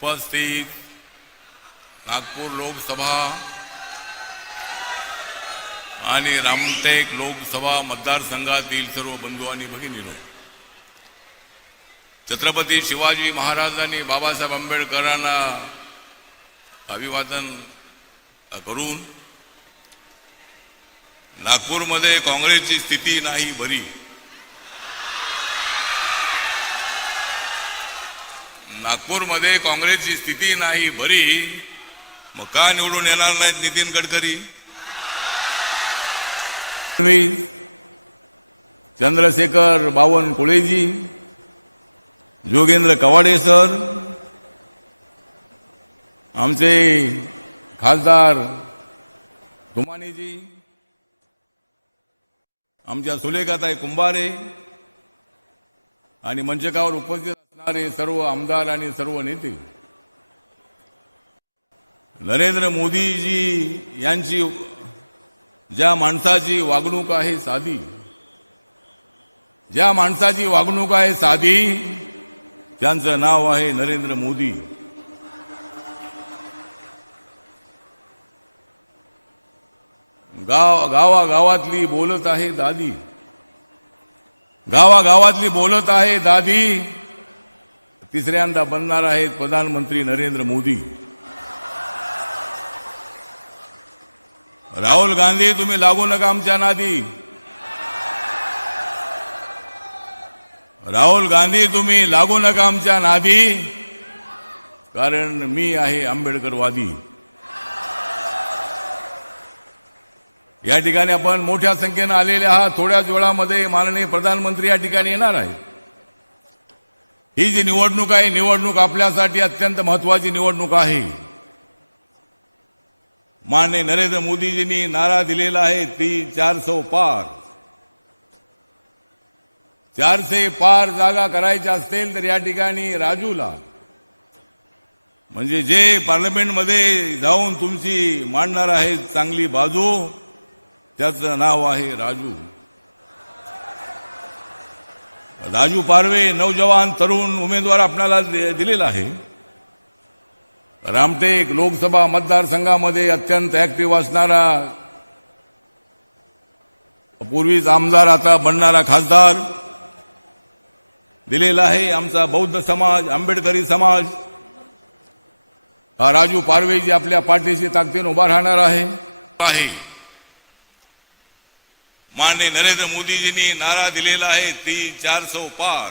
उपस्थित नागपूर लोकसभा आणि रामटेक लोकसभा मतदारसंघातील सर्व बंधू आणि भगिनीनो छत्रपती शिवाजी महाराज आणि बाबासाहेब आंबेडकरांना अभिवादन करून नागपूरमध्ये काँग्रेसची स्थिती नाही बरी. नागपूरमध्ये काँग्रेसची स्थिती नाही बरी. मग का निवडून येणार नाहीत नितीन गडकरी? चंद्रशेखर बावनकुळेजी जोगेंद्र कवाडे सर आमचे खासदार तुमानेजी आमच्या सुलेखाताई कुंभारे आणि मंचकावर उपस्थित असणारे सर्व आमदार आणि सर्व नेते. नरेंद्र मोदीजी यांची ज्या माणसाची वागणूक आहे साधी ज्या माणसाची वागणूक आहे साधी त्यांचं नाव आहे नरेंद्र मोदी. गाव गावागावातली बोलत आहे दादी. गावागावातली बोलत आहे दादी. तिसऱ्यांदा बनणार आहेत प्रधानमंत्री नरेंद्र मोदी. राहुल गांधी तुम्ही लागू नका आमच्या नादी. राहुल गांधी तुम्ही लागू नका आमच्या नादी. कारण मी आहे आंबेडकरवादी. या ठिकाणी आपण मोठ्या संख्येनं आलेले आहात. थोड्याच वेळामध्ये माननीय प्रधानमंत्री या ठिकाणी येणार आहे ही जी निवडणूक आहे निवडणूक आपल्यासाठी अत्यंत महत्वाची निवडणूक आहे. माननीय नरेंद्र मोदीजींनी नारा दिलेला आहे ती चारसो पार. चारशे पार जागा करायच्या असतील तर या ठिकाणी राजूला. म्हणजे जे पार्लमेंटमध्ये जाऊन तुमची मांडणार आहेत चांगली बाजू त्याचं नाव आहे राजू. राजू पारवे नौजवान तरुण उमेदवार आपणाला दि- दिलेला आहे. रामटेक लोकसभा मतदारसंघामध्ये अत्यंत ऍक्टिव्ह असणारा पूर्वीच आमदार आता बनणारा खासदार दिलेला आहे आमचा बौद्ध समाज आंबेडकरी समाज. हा राजू पारवेजी आपल्या पाठीशी ताकदीने उभा राहणार आहे. माननीय नरेंद्र मोदीजींनी नारा दिलेला आहे ती चारसो पार.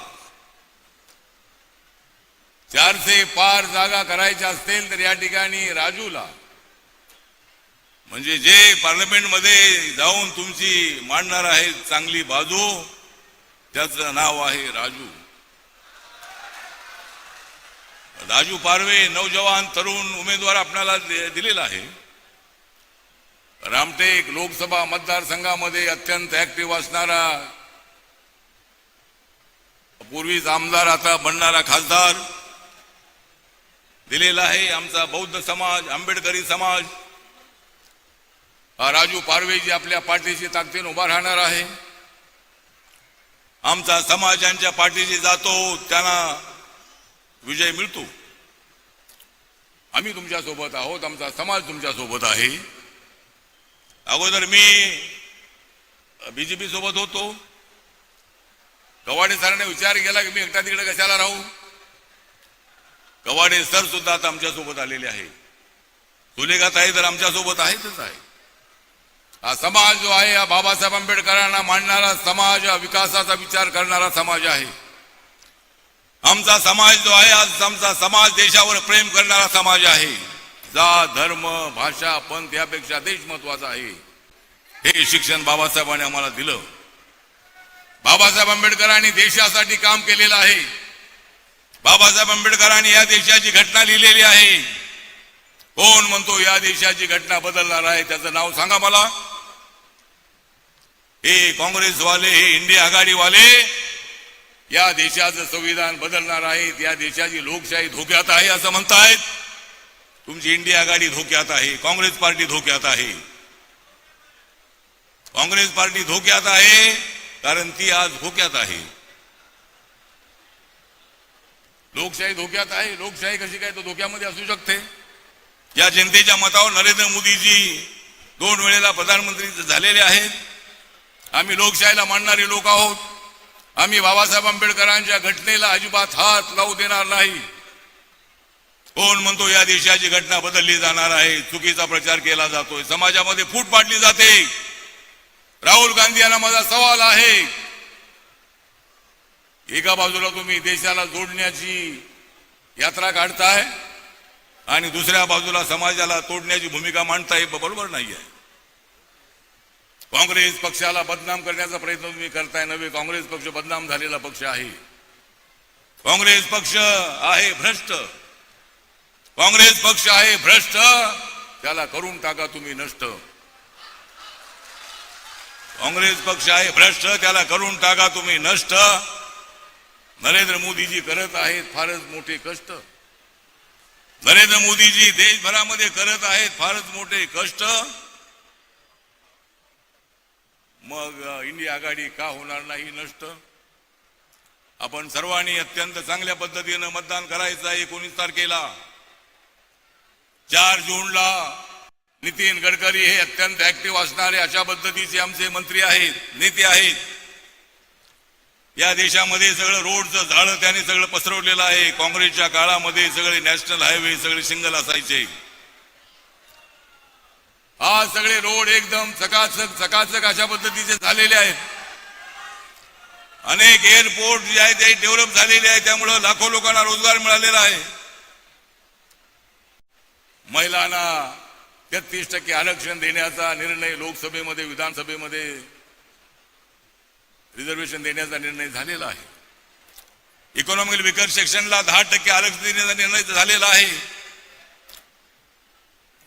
चारशे पार जागा करायच्या असतील तर या ठिकाणी राजूला. म्हणजे जे पार्लमेंटमध्ये जाऊन तुमची मांडणार आहे चांगली बाजू त्याचं नाव आहे राजू. राजू पारवे नौजवान तरुण उमेदवार आपल्याला दि- दिलेला आहे. रामटेक लोकसभा मतदारसंघामध्ये अत्यंत ऍक्टिव्ह असणारा पूर्वीच आमदार आता बनणारा खासदार दिलेला आहे आमचा बौद्ध समाज आंबेडकरी समाज. हा राजू पारवेजी आपल्या पाठीशी ताकदीने उभा राहणार आहे. आमचा समाज यांच्या पाठीशी जातो त्यांना विजय मिळतो. आम्ही तुमच्यासोबत आहोत आमचा समाज तुमच्यासोबत आहे. अगोदर मी बीजेपी सोबत होतो. कवाडे सरांनी विचार केला की मी एकटा तिकडे कशाला राहू? कवाडे सर सुद्धा आता आमच्यासोबत आलेले आहे. सुलेखात आहे तर आमच्यासोबत आहेतच आहे. हा समाज जो आहे हा बाबासाहेब आंबेडकरांना मांडणारा समाज हा विकासाचा विचार करणारा समाज आहे. आमचा समाज जो आहे आज आमचा समाज देशावर प्रेम करणारा समाज आहे. जात धर्म भाषा पंथ यापेक्षा देश महत्त्वाचा आहे. हे शिक्षण बाबासाहेबांनी आम्हाला दिलं. बाबासाहेब आंबेडकरांनी देशासाठी काम केलेलं आहे. बाबासाहेब आंबेडकरांनी या देशाची घटना लिहिलेली आहे. कोण म्हणतो या देशाची घटना बदलणार आहे त्याचं नाव सांगा मला. हे काँग्रेसवाले हे इंडिया आघाडीवाले या देशाचं संविधान बदलणार आहेत या देशाची लोकशाही धोक्यात आहे असं म्हणतायत. तुमची इंडिया आघाडी धोक्यात आहे काँग्रेस पार्टी धोक्यात आहे. काँग्रेस पार्टी धोक्यात आहे कारण ती आज धोक्यात आहे. लोकशाही धोक्यात आहे लोकशाही कशी काय तो धोक्यामध्ये असू शकते? या जनतेच्या मतावर नरेंद्र मोदीजी दोन वेळेला प्रधानमंत्री झालेले आहेत. आम्ही लोकशाहीला मानणारे लोक आहोत. आम्ही बाबासाहेब आंबेडकरांच्या घटनेला अजिबात हात लावू देणार नाही. कोण म्हणतो या देशाची घटना बदलली जाणार आहे? चुकीचा प्रचार केला जातोय. समाजामध्ये फूट पाडली जाते. राहुल गांधी यांना माझा सवाल आहे. एका बाजूला तुम्ही देशाला जोडण्याची यात्रा काढताय आणि दुसऱ्या बाजूला समाजाला तोडण्याची भूमिका मांडताय बरोबर नाही आहे काँग्रेस पक्षाला बदनाम करण्याचा प्रयत्न तुम्ही करताय नव्हे काँग्रेस पक्ष बदनाम झालेला पक्ष आहे. काँग्रेस पक्ष आहे भ्रष्ट. काँग्रेस पक्ष आहे भ्रष्ट त्याला करून टाका तुम्ही नष्ट. काँग्रेस पक्ष आहे भ्रष्ट त्याला करून टाका तुम्ही नष्ट. नरेंद्र मोदीजी करत आहेत फारच मोठे कष्ट. नरेंद्र मोदीजी देशभरामध्ये करत आहेत फारच मोठे कष्ट. मग इंडिया आघाडी का होणार नाही नष्ट? आपण सर्वांनी अत्यंत चांगल्या पद्धतीनं मतदान करायचं आहे एकोणीस तारखेला. चार जूनला नितीन गडकरी हे अत्यंत ऍक्टिव्ह असणारे अशा पद्धतीचे आमचे मंत्री आहेत नेते आहेत. या देशामध्ये सगळं रोडचं झाडं त्याने सगळं पसरवलेलं आहे. काँग्रेसच्या काळामध्ये सगळे नॅशनल हायवे सगळे सिंगल असायचे. आज सगळे रोड एकदम सकाचक सकाचक अशा पद्धतीचे झालेले आहेत. अनेक एअरपोर्ट जे आहे ते डेव्हलप झालेले आहे. त्यामुळं लाखो लोकांना रोजगार मिळालेला आहे. महिलांना तेहतीस टक्के आरक्षण देण्याचा निर्णय लोकसभेमध्ये विधानसभेमध्ये रिझर्वेशन देण्याचा निर्णय झालेला आहे. इकॉनॉमिकल विकर सेक्शनला दहा टक्के आरक्षण देण्याचा निर्णय झालेला आहे.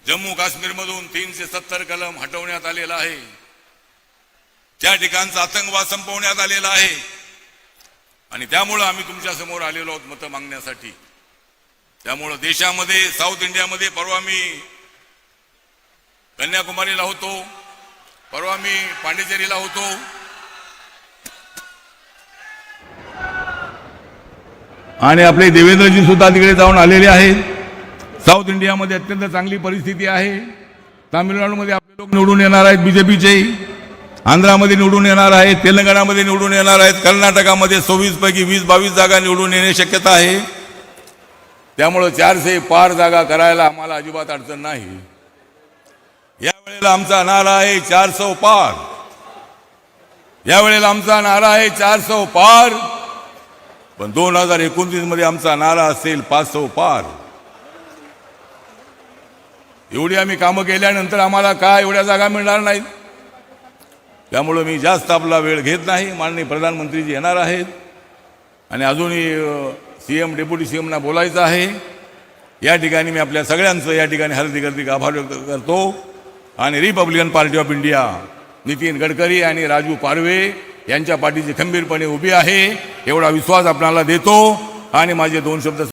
जम्मू काश्मीर मधून तीनशे सत्तर कलम हटवण्यात आलेला आहे. त्या ठिकाणचा आतंकवाद संपवण्यात आलेला आहे. आणि त्यामुळं आम्ही तुमच्यासमोर आलेलो आहोत मतं मागण्यासाठी. त्यामुळं देशामध्ये साऊथ इंडियामध्ये परवा मी कन्याकुमारीला होतो. परवा मी पांडिचेरीला होतो. आणि आपले देवेंद्रजी सुद्धा तिकडे जाऊन आलेले आहेत साऊथ इंडियामध्ये अत्यंत चांगली परिस्थिती आहे. तामिळनाडूमध्ये आपले लोक निवडून येणार आहेत बीजेपीचे. आंध्रामध्ये निवडून येणार आहेत. तेलंगणामध्ये निवडून येणार आहेत. कर्नाटकामध्ये सव्वीस पैकी वीस बावीस जागा निवडून येणे शक्यता आहे. त्यामुळं चारशे पार जागा करायला आम्हाला अजिबात अडचण नाही. यावेळेला आमचा नारा आहे चार सौ पार. यावेळेला आमचा नारा आहे चार सौ पार. पण दोन हजार एकोणतीसमध्ये आमचा नारा असेल पाच सौ पार. एवढी आम्ही कामं केल्यानंतर आम्हाला काय एवढ्या जागा मिळणार नाहीत? त्यामुळं मी जास्त आपला वेळ घेत नाही. माननीय प्रधानमंत्रीजी येणार आहेत. आणि अजूनही सी एम डेप्युटी सी एमना बोलायचं आहे. या ठिकाणी मी आपल्या सगळ्यांचं या ठिकाणी हार्दिक हार्दिक आभार व्यक्त करतो. आणि Republican party of India Nitin Gadkari आणि राजू पारवे यांच्या पाठीची खंबीरपणे उभी आहे एवढा विश्वास आपणाला देतो. आणि माझे दोन शब्द